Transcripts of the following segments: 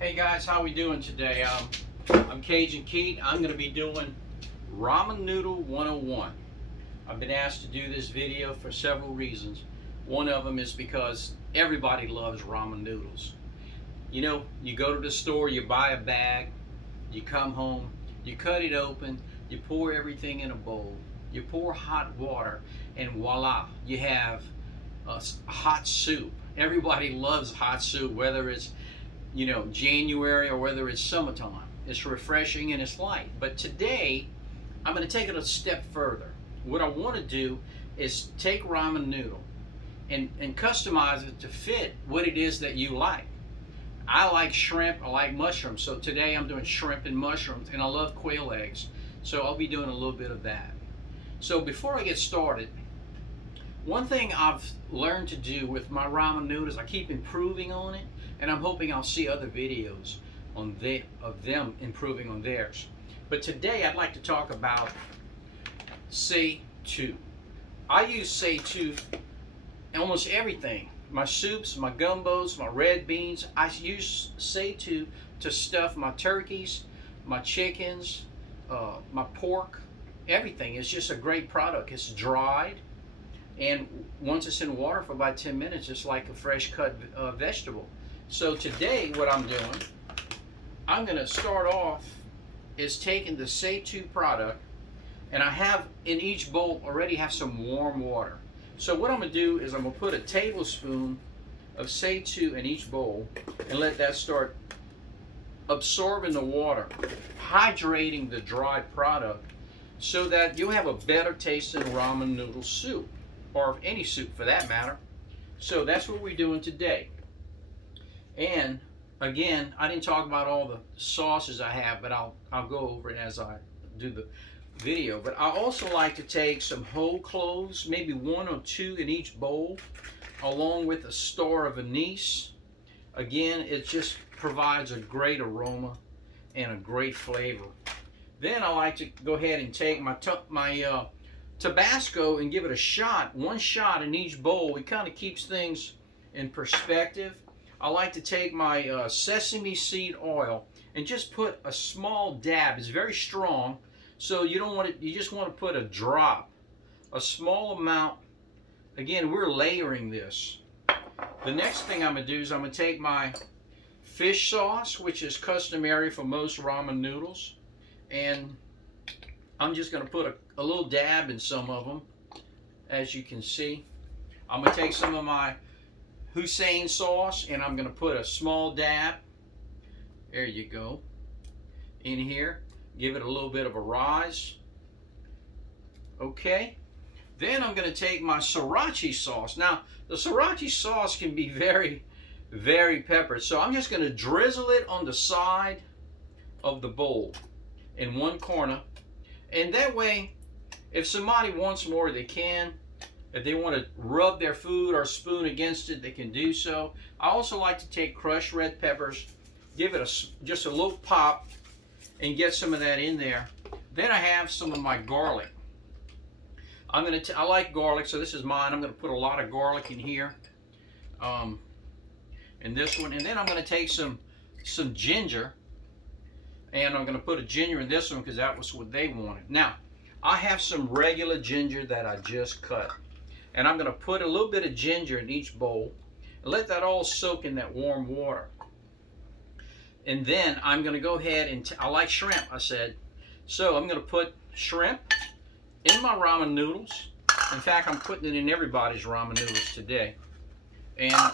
Hey guys, how we doing today? I'm Cajun Keat. I'm going to be doing Ramen Noodle 101. I've been asked to do this video for several reasons. One of them is because everybody loves ramen noodles. You know, you go to the store, you buy a bag, you come home, you cut it open, you pour everything in a bowl, you pour hot water, and voila, you have a hot soup. Everybody loves hot soup, whether it's January or whether it's summertime. It's refreshing and it's light. But today, I'm going to take it a step further. What I want to do is take ramen noodle and customize it to fit what it is that you like. I like shrimp, I like mushrooms, so today I'm doing shrimp and mushrooms, and I love quail eggs, so I'll be doing a little bit of that. So before I get started, one thing I've learned to do with my ramen noodles, I keep improving on it, and I'm hoping I'll see other videos of them improving on theirs. But today I'd like to talk about Say-2. I use Say-2 in almost everything. My soups, my gumbos, my red beans. I use Say-2 to stuff my turkeys, my chickens, my pork, everything. It's just a great product. It's dried, and once it's in water for about 10 minutes, it's like a fresh cut vegetable. So today what I'm doing, I'm going to start off is taking the Say-2 product, and I have in each bowl already have some warm water. So what I'm going to do is I'm going to put a tablespoon of Say-2 in each bowl and let that start absorbing the water, hydrating the dry product, so that you'll have a better tasting ramen noodle soup, or any soup for that matter. So that's what we're doing today. And again, I didn't talk about all the sauces I have, but I'll go over it as I do the video. But I also like to take some whole cloves, maybe 1 or 2 in each bowl, along with a star of anise. Again, it just provides a great aroma and a great flavor. Then I like to go ahead and take my Tabasco and give it a shot, 1 shot in each bowl. It kind of keeps things in perspective. I like to take my sesame seed oil and just put a small dab. It's very strong, so you don't want it. You just want to put a drop, a small amount. Again, we're layering this. The next thing I'm going to do is I'm going to take my fish sauce, which is customary for most ramen noodles, and I'm just going to put a little dab in some of them, as you can see. I'm going to take some of my Hussein sauce, and I'm going to put a small dab, there you go, in here. Give it a little bit of a rise. Okay. Then I'm going to take my sriracha sauce. Now, the sriracha sauce can be very, very peppered, so I'm just going to drizzle it on the side of the bowl in one corner. And that way, if somebody wants more, they can. If they want to rub their food or spoon against it, they can do so. I also like to take crushed red peppers, give it just a little pop, and get some of that in there. Then I have some of my garlic. I like garlic, so this is mine. I'm going to put a lot of garlic in here, in this one. And then I'm going to take some ginger, and I'm going to put a ginger in this one because that was what they wanted. Now, I have some regular ginger that I just cut, and I'm going to put a little bit of ginger in each bowl and let that all soak in that warm water. And then I'm going to go ahead and I like shrimp, I said, so I'm going to put shrimp in my ramen noodles. In fact, I'm putting it in everybody's ramen noodles today, and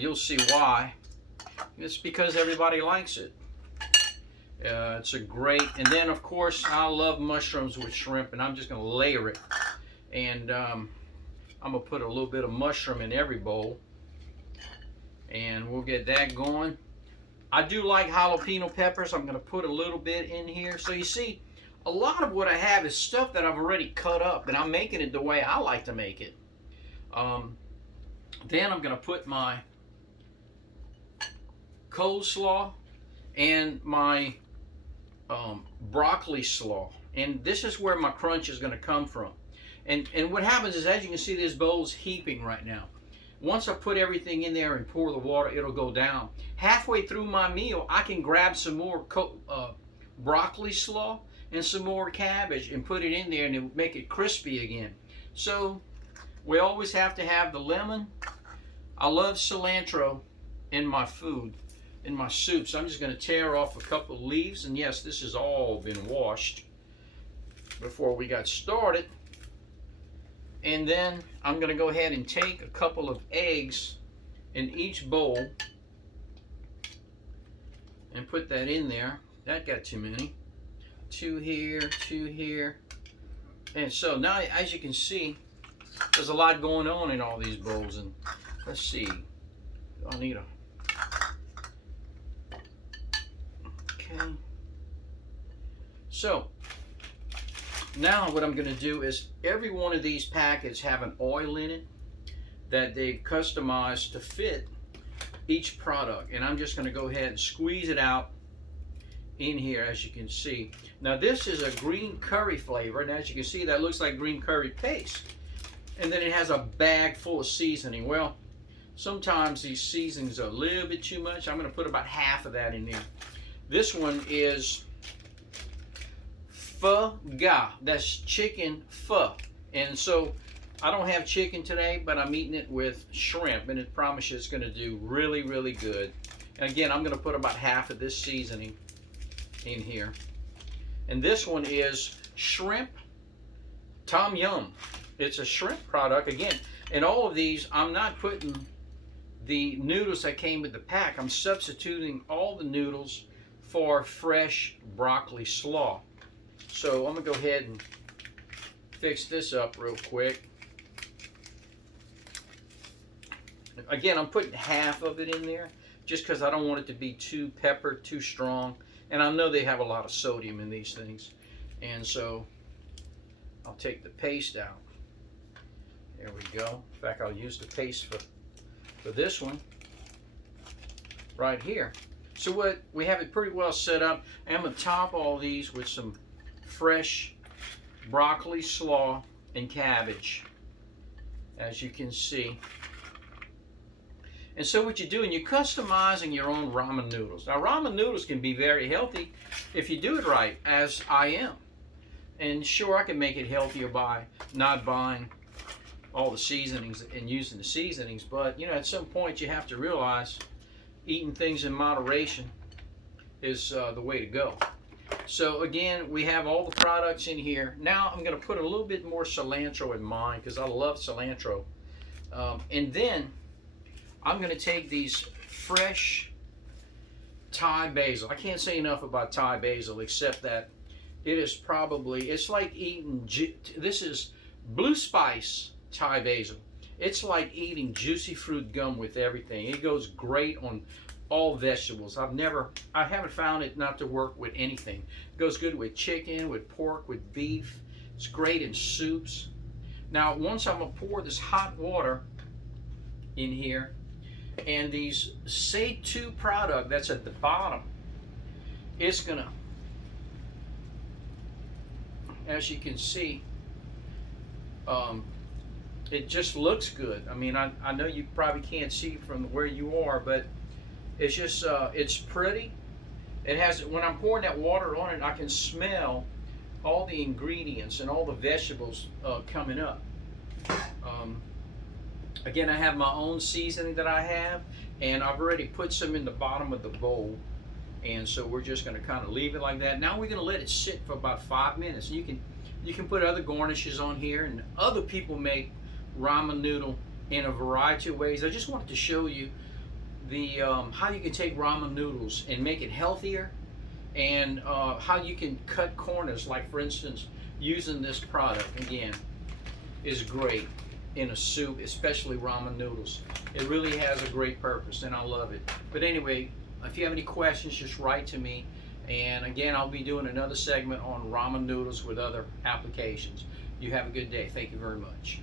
you'll see why. It's because everybody likes it. It's a great, and then of course I love mushrooms with shrimp, and I'm just going to layer it. And I'm going to put a little bit of mushroom in every bowl, and we'll get that going. I do like jalapeno peppers. I'm going to put a little bit in here. So you see, a lot of what I have is stuff that I've already cut up, and I'm making it the way I like to make it. Then I'm going to put my coleslaw and my broccoli slaw, and this is where my crunch is going to come from. And what happens is, as you can see, this bowl's heaping right now. once I put everything in there and pour the water, it'll go down. Halfway through my meal, I can grab some more broccoli slaw and some more cabbage and put it in there and it'll make it crispy again. So we always have to have the lemon. I love cilantro in my food, in my soup. So I'm just going to tear off a couple of leaves. And yes, this has all been washed before we got started. And then I'm going to go ahead and take a couple of eggs in each bowl and put that in there. That got too many. 2 here, 2 here. And so now, as you can see, there's a lot going on in all these bowls. And let's see. I need a... Okay. So now what I'm going to do is every one of these packets have an oil in it that they've customized to fit each product. And I'm just going to go ahead and squeeze it out in here, as you can see. Now this is a green curry flavor, and as you can see, that looks like green curry paste. And then it has a bag full of seasoning. Well, sometimes these seasonings are a little bit too much. I'm going to put about half of that in there. This one is pho ga. That's chicken pho. And so I don't have chicken today, but I'm eating it with shrimp, and it promises it's going to do really, really good. And again, I'm going to put about half of this seasoning in here. And this one is shrimp tom yum. It's a shrimp product again. And all of these, I'm not putting the noodles that came with the pack. I'm substituting all the noodles for fresh broccoli slaw. So I'm gonna go ahead and fix this up real quick. Again, I'm putting half of it in there just because I don't want it to be too peppered, too strong. And I know they have a lot of sodium in these things. And so I'll take the paste out. There we go. In fact, I'll use the paste for this one right here. So what we have it pretty well set up. I'm going to top all these with some fresh broccoli slaw and cabbage, as you can see. And so what you're doing, you're customizing your own ramen noodles. Now ramen noodles can be very healthy if you do it right, as I am. And sure, I can make it healthier by not buying all the seasonings and using the seasonings, but you know, at some point you have to realize eating things in moderation is the way to go. So again, we have all the products in here. Now I'm going to put a little bit more cilantro in mine because I love cilantro. And then I'm going to take these fresh Thai basil. I can't say enough about Thai basil except that it is probably, it's like eating, this is blue spice Thai basil. It's like eating juicy fruit gum with everything. It goes great on all vegetables. I haven't found it not to work with anything. It goes good with chicken, with pork, with beef. It's great in soups. Now, once I'm gonna pour this hot water in here, and these Say2 product that's at the bottom, it's gonna, as you can see, it just looks good. I mean, I know you probably can't see from where you are, but it's just, it's pretty. It has, when I'm pouring that water on it, I can smell all the ingredients and all the vegetables coming up. Again, I have my own seasoning that I have, and I've already put some in the bottom of the bowl. And so we're just going to kind of leave it like that. Now we're going to let it sit for about 5 minutes. You can put other garnishes on here, and other people make ramen noodle in a variety of ways. I just wanted to show you the how you can take ramen noodles and make it healthier, and how you can cut corners. Like for instance, using this product again is great in a soup, especially ramen noodles. It really has a great purpose, and I love it. But anyway, if you have any questions, just write to me. And again, I'll be doing another segment on ramen noodles with other applications. You have a good day. Thank you very much.